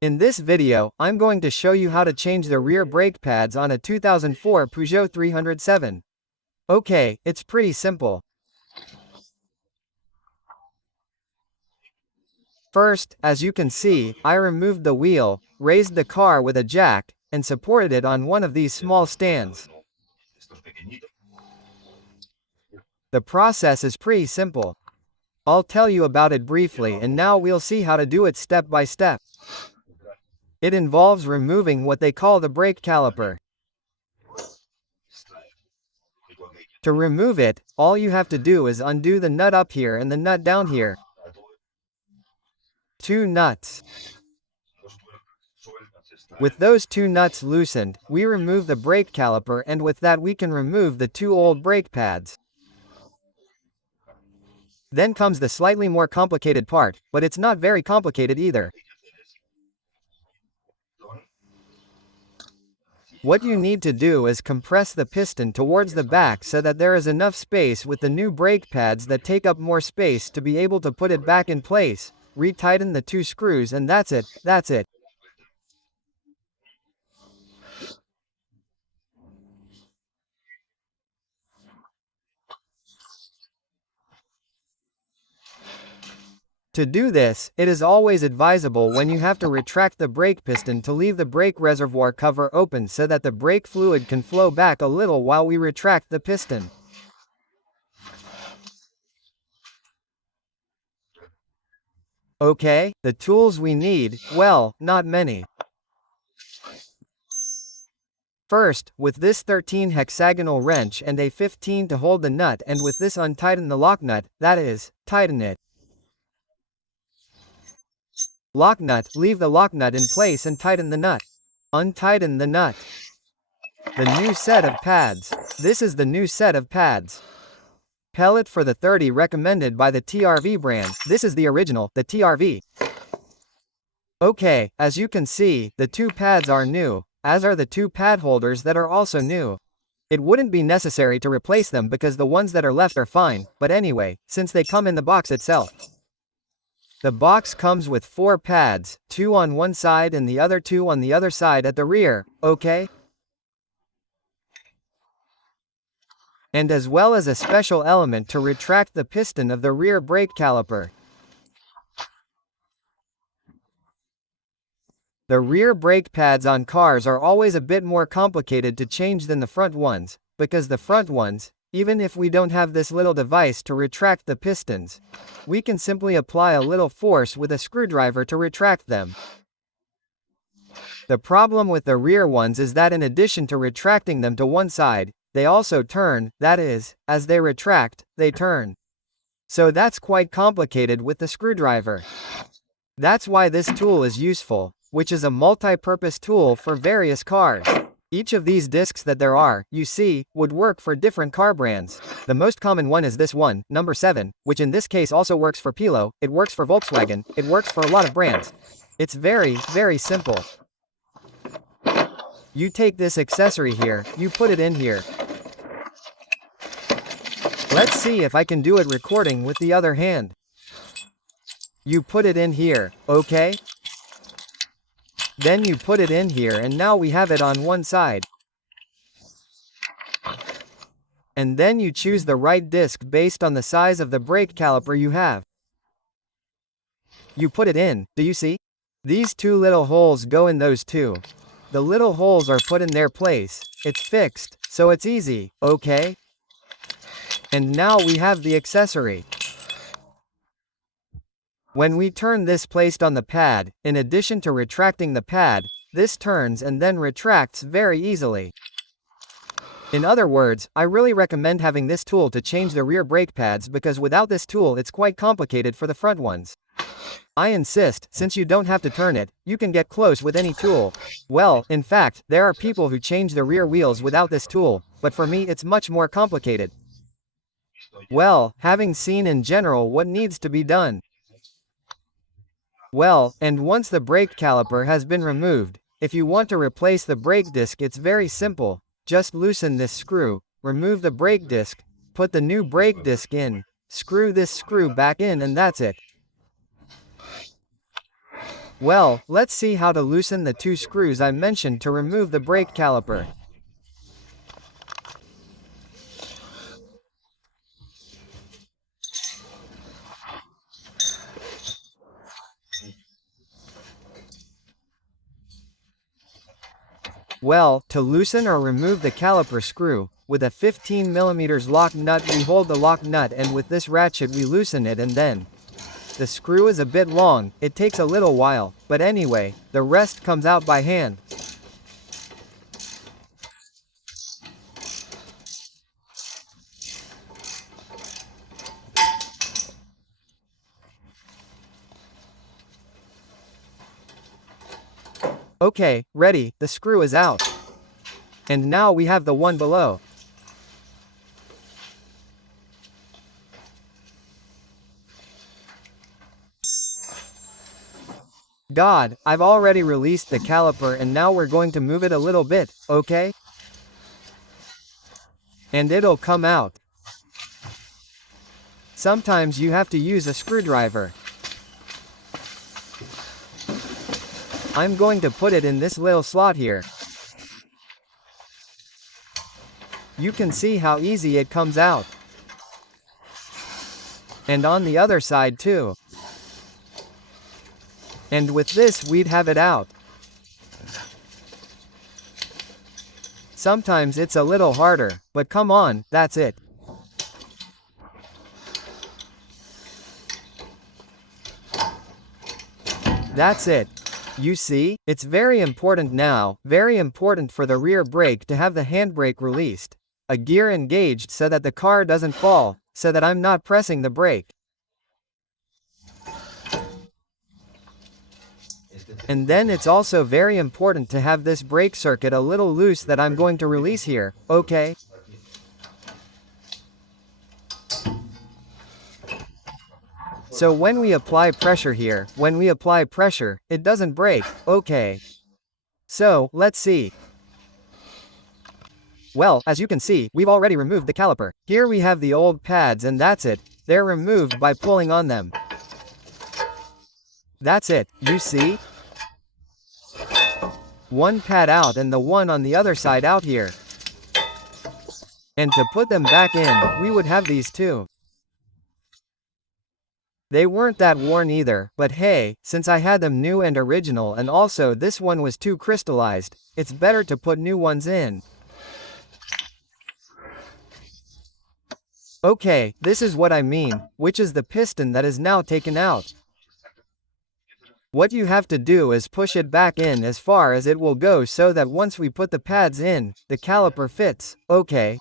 In this video, I'm going to show you how to change the rear brake pads on a 2004 Peugeot 307. Okay, it's pretty simple. First, as you can see, I removed the wheel, raised the car with a jack, and supported it on one of these small stands. The process is pretty simple. I'll tell you about it briefly and now we'll see how to do it step by step. It involves removing what they call the brake caliper. To remove it, all you have to do is undo the nut up here and the nut down here. Two nuts. With those two nuts loosened, we remove the brake caliper, and with that we can remove the two old brake pads. Then comes the slightly more complicated part, but it's not very complicated either. What you need to do is compress the piston towards the back so that there is enough space with the new brake pads that take up more space to be able to put it back in place, retighten the two screws, and that's it. To do this, it is always advisable when you have to retract the brake piston to leave the brake reservoir cover open so that the brake fluid can flow back a little while we retract the piston. Okay, the tools we need, well, not many. First, with this 13 hexagonal wrench and a 15 to hold the nut, and with this untighten the lock nut, that is, tighten it. Lock nut, leave the lock nut in place and tighten the nut. Untighten the nut. The new set of pads. This is the new set of pads. Pellet for the 30 recommended by the TRV brand. This is the original, the TRV. Okay, as you can see, the two pads are new, as are the two pad holders that are also new. It wouldn't be necessary to replace them because the ones that are left are fine, but anyway, since they come in the box itself. The box comes with 4 pads, 2 on one side and the other 2 on the other side at the rear, okay? And as well as a special element to retract the piston of the rear brake caliper. The rear brake pads on cars are always a bit more complicated to change than the front ones, because the front ones, even if we don't have this little device to retract the pistons, we can simply apply a little force with a screwdriver to retract them. The problem with the rear ones is that in addition to retracting them to one side, they also turn, that is, as they retract, they turn. So that's quite complicated with the screwdriver. That's why this tool is useful, which is a multi-purpose tool for various cars. Each of these discs that there are, you see, would work for different car brands. The most common one is this one, number 7, which in this case also works for Peugeot, it works for Volkswagen, it works for a lot of brands. It's very, very simple. You take this accessory here, you put it in here. Let's see if I can do it recording with the other hand. You put it in here, okay? Then you put it in here and now we have it on one side. And then you choose the right disc based on the size of the brake caliper you have. You put it in, do you see? These two little holes go in those two. The little holes are put in their place, it's fixed, so it's easy, okay? And now we have the accessory. When we turn this placed on the pad, in addition to retracting the pad, this turns and then retracts very easily. In other words, I really recommend having this tool to change the rear brake pads because without this tool it's quite complicated for the front ones. I insist, since you don't have to turn it, you can get close with any tool. Well, in fact, there are people who change the rear wheels without this tool, but for me it's much more complicated. Well, having seen in general what needs to be done. Well, and once the brake caliper has been removed, if you want to replace the brake disc it's very simple, just loosen this screw, remove the brake disc, put the new brake disc in, screw this screw back in and that's it. Well, let's see how to loosen the two screws I mentioned to remove the brake caliper. Well, to loosen or remove the caliper screw, with a 15mm lock nut we hold the lock nut, and with this ratchet we loosen it, and then the screw is a bit long, it takes a little while, but anyway, the rest comes out by hand. Okay, ready, the screw is out. And now we have the one below. God, I've already released the caliper and now we're going to move it a little bit, okay? And it'll come out. Sometimes you have to use a screwdriver. I'm going to put it in this little slot here. You can see how easy it comes out. And on the other side too. And with this we'd have it out. Sometimes it's a little harder, but come on, that's it. That's it. You see, it's very important now, very important for the rear brake to have the handbrake released. A gear engaged so that the car doesn't fall, so that I'm not pressing the brake. And then it's also very important to have this brake circuit a little loose that I'm going to release here, okay? So when we apply pressure here, when we apply pressure, it doesn't break, okay? So, let's see. Well, as you can see, we've already removed the caliper. Here we have the old pads and that's it. They're removed by pulling on them. That's it, you see? One pad out and the one on the other side out here. And to put them back in, we would have these two. They weren't that worn either, but hey, since I had them new and original and also this one was too crystallized, it's better to put new ones in. Okay, this is what I mean, which is the piston that is now taken out. What you have to do is push it back in as far as it will go so that once we put the pads in, the caliper fits, okay?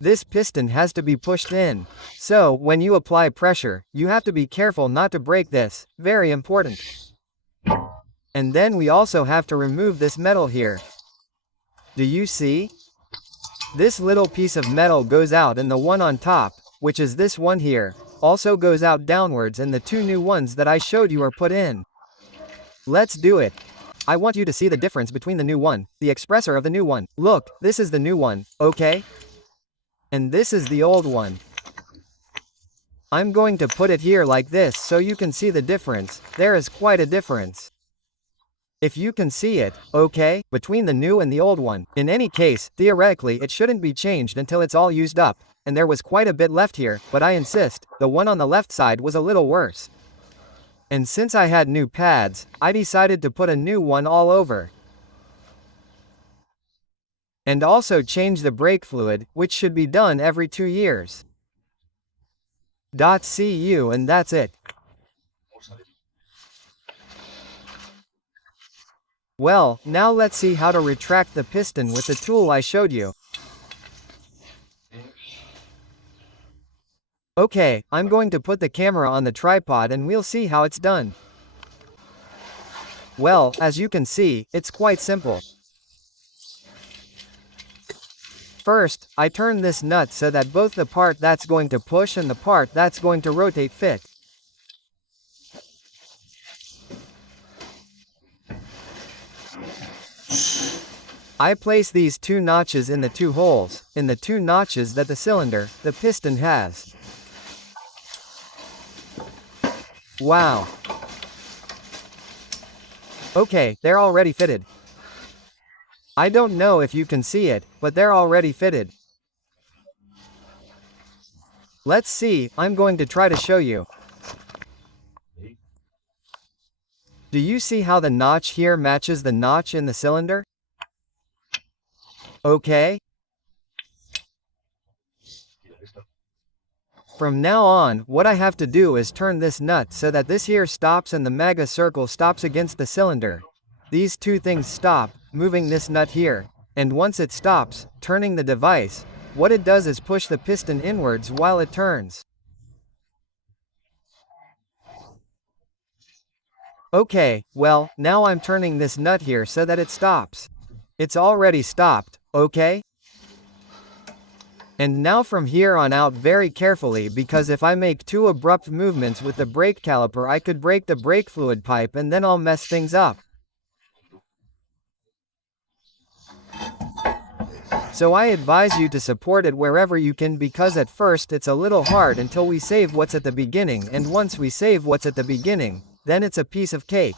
This piston has to be pushed in. So, when you apply pressure, you have to be careful not to break this, very important. And then we also have to remove this metal here. Do you see? This little piece of metal goes out and the one on top, which is this one here, also goes out downwards and the two new ones that I showed you are put in. Let's do it. I want you to see the difference between the new one, the expressor of the new one. Look, this is the new one, okay? And this is the old one. I'm going to put it here like this so you can see the difference. There is quite a difference. If you can see it, okay, between the new and the old one. In any case, theoretically it shouldn't be changed until it's all used up, and there was quite a bit left here, but I insist, the one on the left side was a little worse. And since I had new pads, I decided to put a new one all over. And also change the brake fluid, which should be done every 2 years. See you, and that's it. Well, now let's see how to retract the piston with the tool I showed you. Okay, I'm going to put the camera on the tripod and we'll see how it's done. Well, as you can see, it's quite simple. First, I turn this nut so that both the part that's going to push and the part that's going to rotate fit. I place these two notches in the two holes, in the two notches that the cylinder, the piston has. Wow! Okay, they're already fitted. I don't know if you can see it, but they're already fitted. Let's see, I'm going to try to show you. Do you see how the notch here matches the notch in the cylinder? Okay. From now on, what I have to do is turn this nut so that this here stops and the MAGA circle stops against the cylinder. These two things stop, moving this nut here, and once it stops, turning the device, what it does is push the piston inwards while it turns. Okay, well, now I'm turning this nut here so that it stops. It's already stopped, okay? And now from here on out very carefully, because if I make too abrupt movements with the brake caliper I could break the brake fluid pipe and then I'll mess things up. So I advise you to support it wherever you can, because at first it's a little hard until we save what's at the beginning, and once we save what's at the beginning, then it's a piece of cake.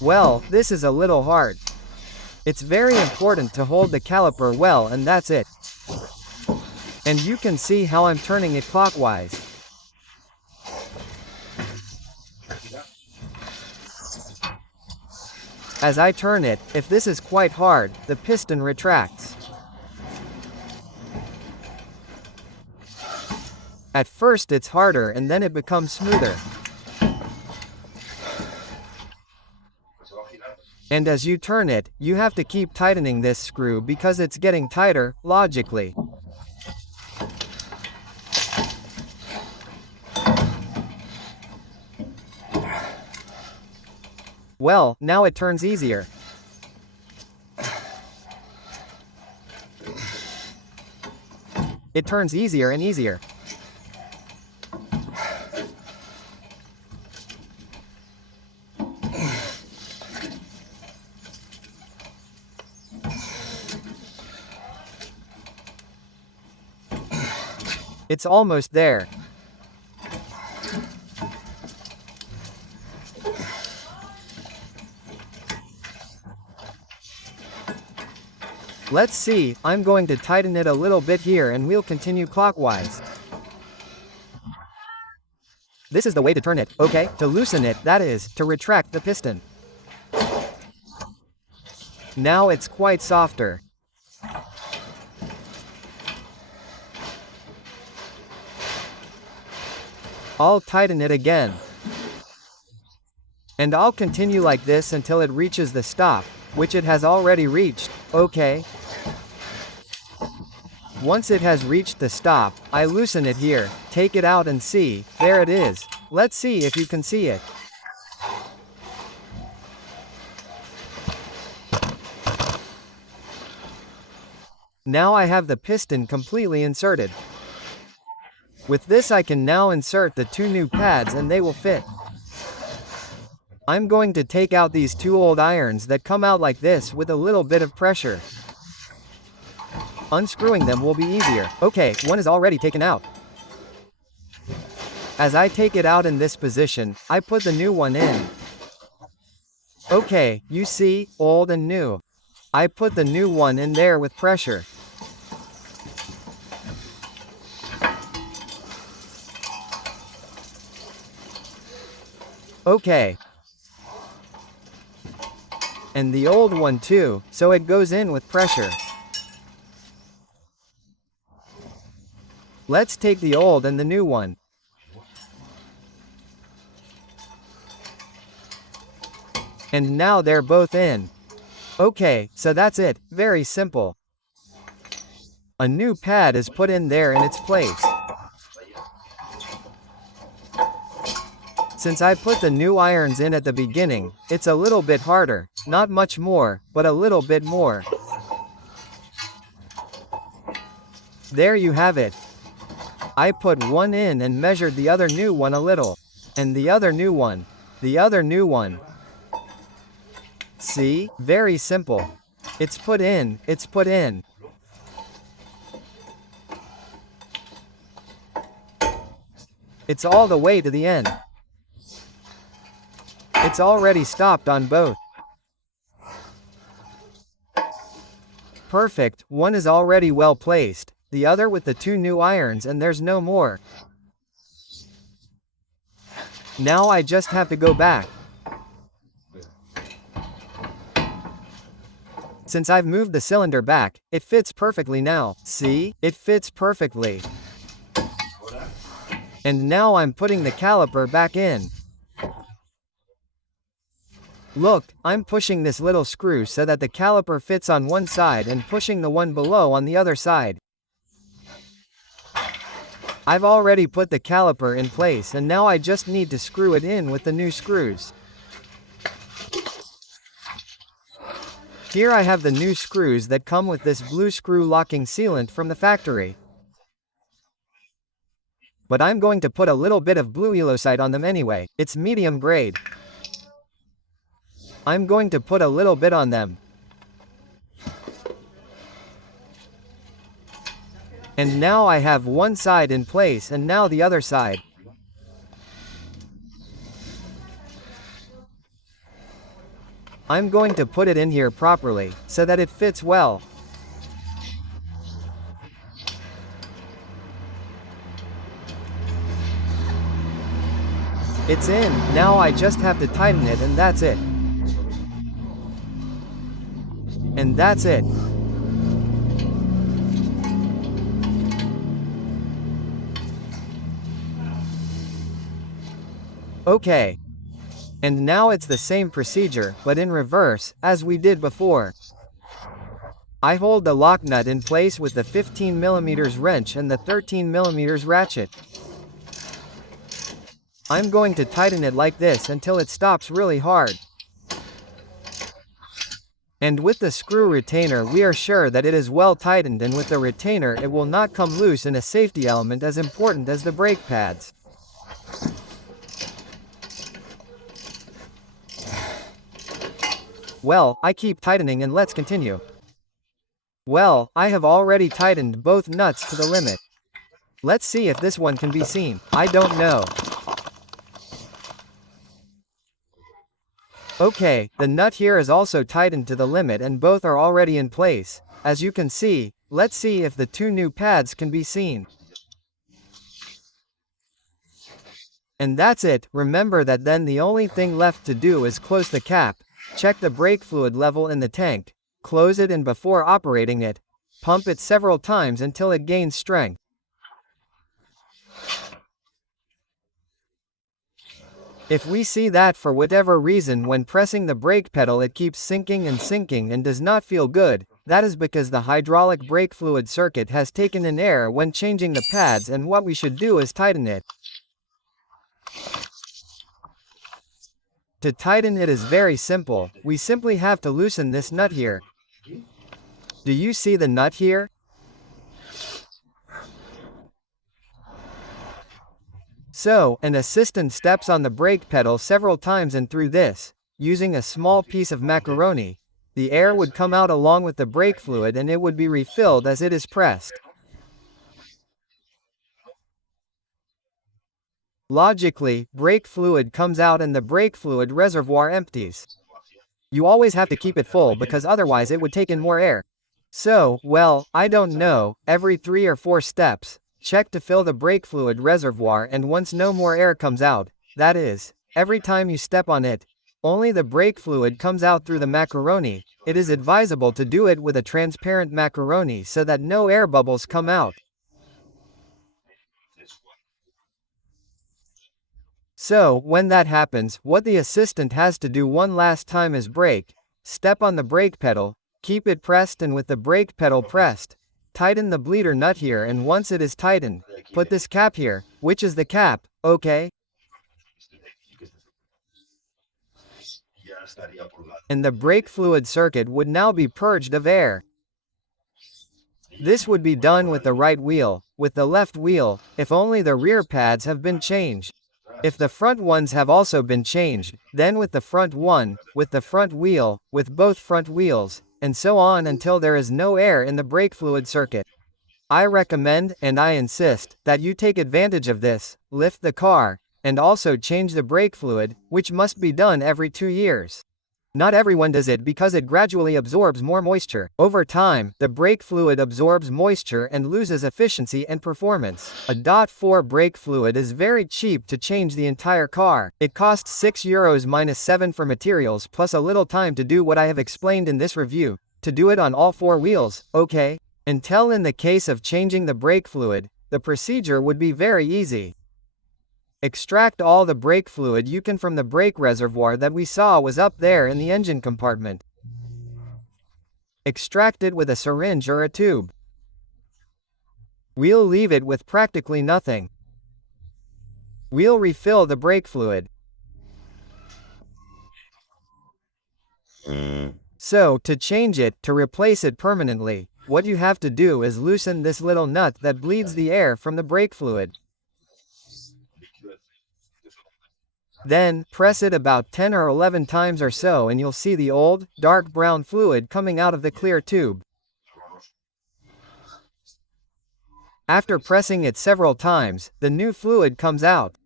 Well, this is a little hard. It's very important to hold the caliper well, and that's it. And you can see how I'm turning it clockwise. As I turn it, if this is quite hard, the piston retracts. At first it's harder and then it becomes smoother. And as you turn it, you have to keep tightening this screw because it's getting tighter, logically. Well, now it turns easier. It turns easier and easier. It's almost there. Let's see, I'm going to tighten it a little bit here and we'll continue clockwise. This is the way to turn it, okay? To loosen it, that is, to retract the piston. Now it's quite softer. I'll tighten it again. And I'll continue like this until it reaches the stop, which it has already reached, okay? Once it has reached the stop, I loosen it here, take it out and see, there it is. Let's see if you can see it. Now I have the piston completely inserted. With this I can now insert the two new pads and they will fit. I'm going to take out these two old irons that come out like this with a little bit of pressure. Unscrewing them will be easier. Okay, one is already taken out. As I take it out in this position, I put the new one in. Okay, you see, old and new. I put the new one in there with pressure. Okay. And the old one too, so it goes in with pressure. Let's take the old and the new one. And now they're both in. Okay, so that's it, very simple. A new pad is put in there in its place. Since I put the new irons in at the beginning, it's a little bit harder, not much more, but a little bit more. There you have it. I put one in and measured the other new one a little. And the other new one. The other new one. See? Very simple. It's put in, it's put in. It's all the way to the end. It's already stopped on both. Perfect, one is already well placed, the other with the 2 new irons, and there's no more. Now I just have to go back. Since I've moved the cylinder back, it fits perfectly now. See? It fits perfectly. And now I'm putting the caliper back in. Look, I'm pushing this little screw so that the caliper fits on one side and pushing the one below on the other side. I've already put the caliper in place and now I just need to screw it in with the new screws. Here I have the new screws that come with this blue screw locking sealant from the factory. But I'm going to put a little bit of blue elocite on them anyway, it's medium grade. I'm going to put a little bit on them. And now I have one side in place and now the other side. I'm going to put it in here properly, so that it fits well. It's in, now I just have to tighten it and that's it. And that's it. Okay. And now it's the same procedure, but in reverse, as we did before. I hold the lock nut in place with the 15mm wrench and the 13mm ratchet. I'm going to tighten it like this until it stops really hard. And with the screw retainer we are sure that it is well tightened, and with the retainer it will not come loose, in a safety element as important as the brake pads. Well, I keep tightening and let's continue. Well, I have already tightened both nuts to the limit. Let's see if this one can be seen. I don't know. Okay, the nut here is also tightened to the limit and both are already in place. As you can see, let's see if the 2 new pads can be seen. And that's it. Remember that then the only thing left to do is close the cap, check the brake fluid level in the tank, close it, and before operating it, pump it several times until it gains strength. If we see that for whatever reason when pressing the brake pedal it keeps sinking and does not feel good, that is because the hydraulic brake fluid circuit has taken in air when changing the pads, and what we should do is tighten it. To tighten it is very simple, we simply have to loosen this nut here. Do you see the nut here? So, an assistant steps on the brake pedal several times, and through this, using a small piece of macaroni, the air would come out along with the brake fluid and it would be refilled as it is pressed. Logically, brake fluid comes out and the brake fluid reservoir empties. You always have to keep it full because otherwise it would take in more air. So, well, I don't know, every 3 or 4 steps, check to fill the brake fluid reservoir, and once no more air comes out, that is, every time you step on it, only the brake fluid comes out through the macaroni, it is advisable to do it with a transparent macaroni so that no air bubbles come out. So, when that happens, what the assistant has to do one last time is brake, step on the brake pedal, keep it pressed, and with the brake pedal pressed, tighten the bleeder nut here, and once it is tightened, put this cap here, which is the cap, okay? And the brake fluid circuit would now be purged of air. This would be done with the right wheel. With the left wheel, if only the rear pads have been changed. If the front ones have also been changed, then with the front one, with the front wheel, with both front wheels, and so on until there is no air in the brake fluid circuit. I recommend, and I insist, that you take advantage of this, lift the car, and also change the brake fluid, which must be done every 2 years. Not everyone does it because it gradually absorbs more moisture. Over time, the brake fluid absorbs moisture and loses efficiency and performance. A .4 brake fluid is very cheap to change the entire car. It costs €6 minus 7 for materials plus a little time to do what I have explained in this review, to do it on all 4 wheels, okay? Until in the case of changing the brake fluid, the procedure would be very easy. Extract all the brake fluid you can from the brake reservoir that we saw was up there in the engine compartment. Extract it with a syringe or a tube. We'll leave it with practically nothing. We'll refill the brake fluid. So, to change it, to replace it permanently, what you have to do is loosen this little nut that bleeds the air from the brake fluid. Then, press it about 10 or 11 times or so and you'll see the old, dark brown fluid coming out of the clear tube. After pressing it several times, the new fluid comes out.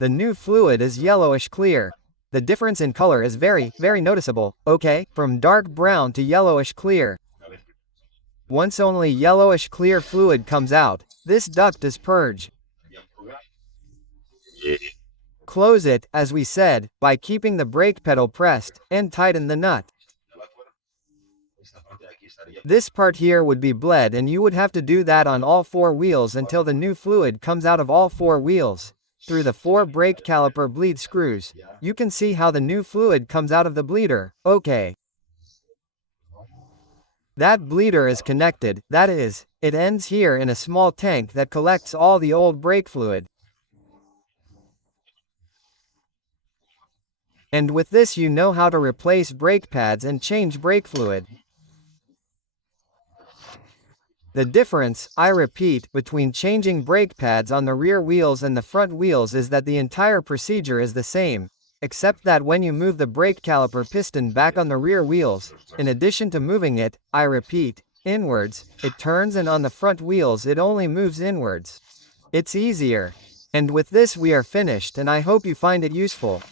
The new fluid is yellowish clear. The difference in color is very, very noticeable, okay? From dark brown to yellowish clear. Once only yellowish clear fluid comes out, this duct is purged. Close it, as we said, by keeping the brake pedal pressed, and tighten the nut. This part here would be bled and you would have to do that on all 4 wheels until the new fluid comes out of all 4 wheels. Through the 4 brake caliper bleed screws, you can see how the new fluid comes out of the bleeder, okay. That bleeder is connected, that is, it ends here in a small tank that collects all the old brake fluid. And with this you know how to replace brake pads and change brake fluid. The difference, I repeat, between changing brake pads on the rear wheels and the front wheels is that the entire procedure is the same, except that when you move the brake caliper piston back on the rear wheels, in addition to moving it, I repeat, inwards, it turns, and on the front wheels it only moves inwards. It's easier. And with this we are finished and I hope you find it useful.